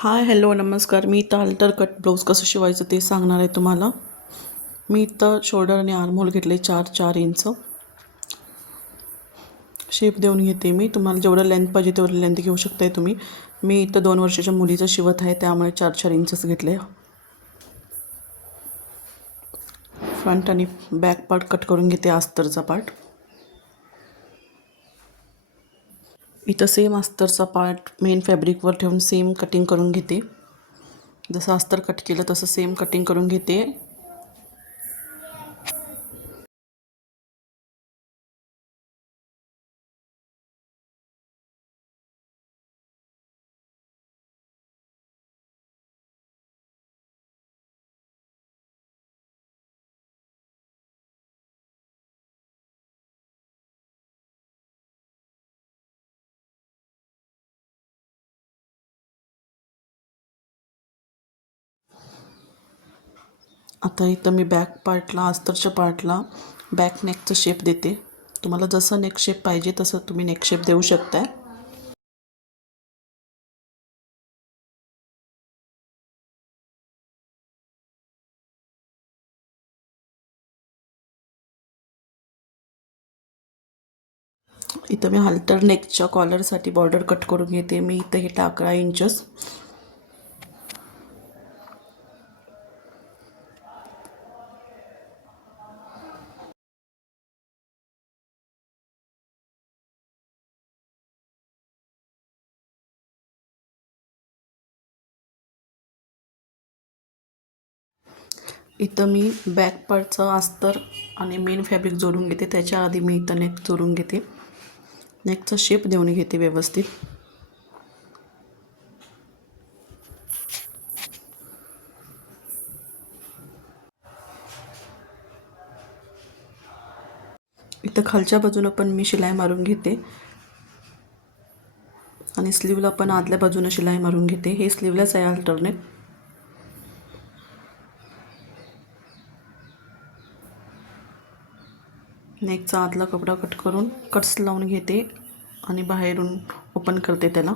Hi hello नमस्कार. मी इथं alter cut blouse कसं शिवायचं ते सांगणार आहे तुम्हाला. मी इथं शोल्डर आणि आर्महोल घेतले 4-4 इंच शेप देऊन घेते. मी तुम्हाला जेवढं लेंथ पाहिजे तेवढं लेंथ घेऊ शकताय तुम्ही. मी इथं 2 वर्षाच्या मुलीचं शिवत आहे त्यामुळे 4-4 इंचच घेतले. फ्रंट आणि बॅक पार्ट कट करून घेते, अस्तरचा पार्ट. इथं सेम अस्तरचा पार्ट मेन फॅब्रिकवर ठेवून सेम कटिंग करून घेते. जसं अस्तर कट केलं तसं सेम कटिंग करून घेते. आता इथं मी बॅक पार्टला, अस्तरच्या पार्टला बॅक नेकचं शेप देते. तुम्हाला जसं नेक शेप पाहिजे तसं तुम्ही नेक शेप देऊ शकताय. इथं मी हाल्टर नेकच्या कॉलरसाठी बॉर्डर कट करून घेते. मी इथं हे 11 इंचस. इथं मी बॅक पार्टचं अस्तर आणि मेन फॅब्रिक जोडून घेते. त्याच्या आधी मी इथं नेक जोडून घेते. नेकचा शेप देऊन घेते व्यवस्थित. इथं खालच्या बाजूनं पण मी शिलाई मारून घेते आणि स्लीवला पण आतल्या बाजूनं शिलाई मारून घेते. हे स्लीवलाच आहे अल्टरनेट. नेकचा आतला कपडा कट करून कट्स लावून घेते आणि बाहेरून ओपन करते त्याला.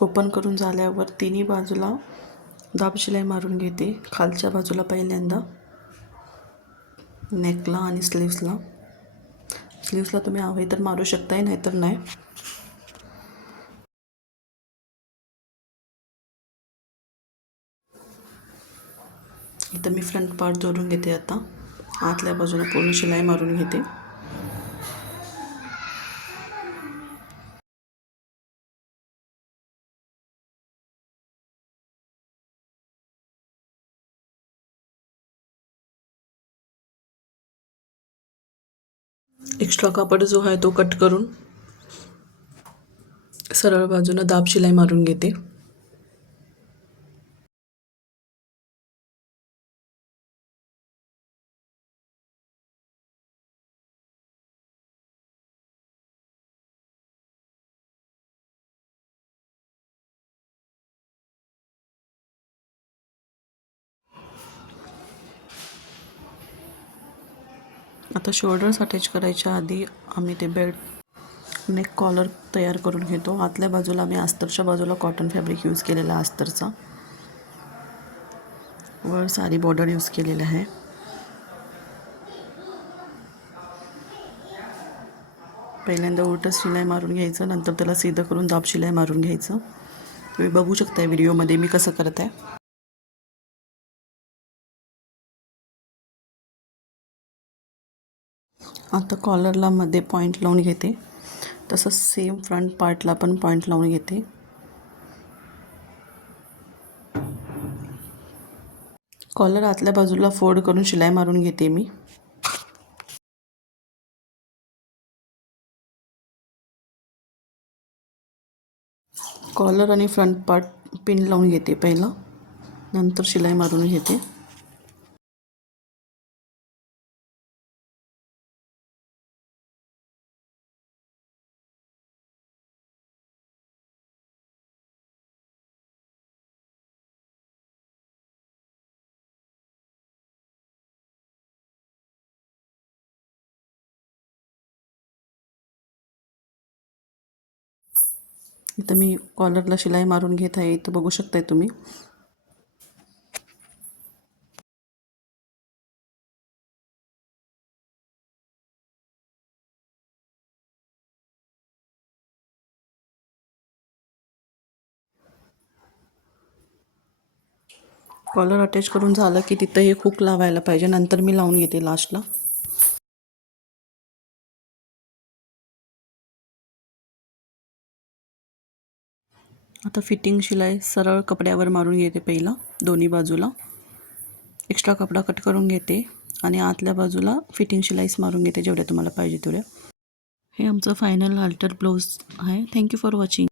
ओपन करून झाल्यावर तिन्ही बाजूला दाब शिलाई मारून घेते. खालच्या बाजूला पहिल्यांदा नेकला आणि स्लीव्सला. स्लीव्सला तुम्ही हवे तर मारू शकताय, नाहीतर नाही. इथं मी फ्रंट पार्ट जोडून घेते. आता आतल्या बाजूला पूर्ण शिलाई मारून घेते. एक्स्ट्रा कापड जो आहे तो कट करून सरळ बाजूनं दाब शिलाई मारून घेते. आता शोल्डर्स अटॅच करायच्या आधी आम्ही ते बेल्ट नेक कॉलर तयार करून घेतो. आतल्या बाजूला मी अस्तरच्या बाजूला कॉटन फॅब्रिक यूज केलेला अस्तरचा. वर सारी बॉर्डर यूज केलेला आहे. पहिल्यांदा उलटं शिलाई मारून घ्यायचं, नंतर त्याला सीधं करून दाब शिलाई मारून घ्यायचं. तुम्ही बघू शकताय व्हिडिओमध्ये मी कसं करत आहे. आता कॉलरला मध्ये पॉईंट लावून घेते. तसंच सेम फ्रंट पार्टला पण पॉईंट लावून घेते. कॉलर आतल्या बाजूला फोल्ड करून शिलाई मारून घेते मी. कॉलर आणि फ्रंट पार्ट पिन लावून घेते पहिला. नंतर शिलाई मारून घेते. इथं मी कॉलरला शिलाई मारून घेत आहे. इथं बघू शकताय तुम्ही. कॉलर अटॅच करून झालं की तिथं हे हुक लावायला पाहिजे. नंतर मी लावून घेते लास्टला. आता फिटिंग शिलाई सरळ कपड्यावर मारून घेते पहिला दोन्ही बाजूला. एक्स्ट्रा कपडा कट करून घेते आणि आतल्या बाजूला फिटिंग शिलाईस मारून घेते जेवढ्या तुम्हाला पाहिजे तेवढ्या. हे आमचं फायनल अल्टर ब्लाऊज आहे. Thank you for watching.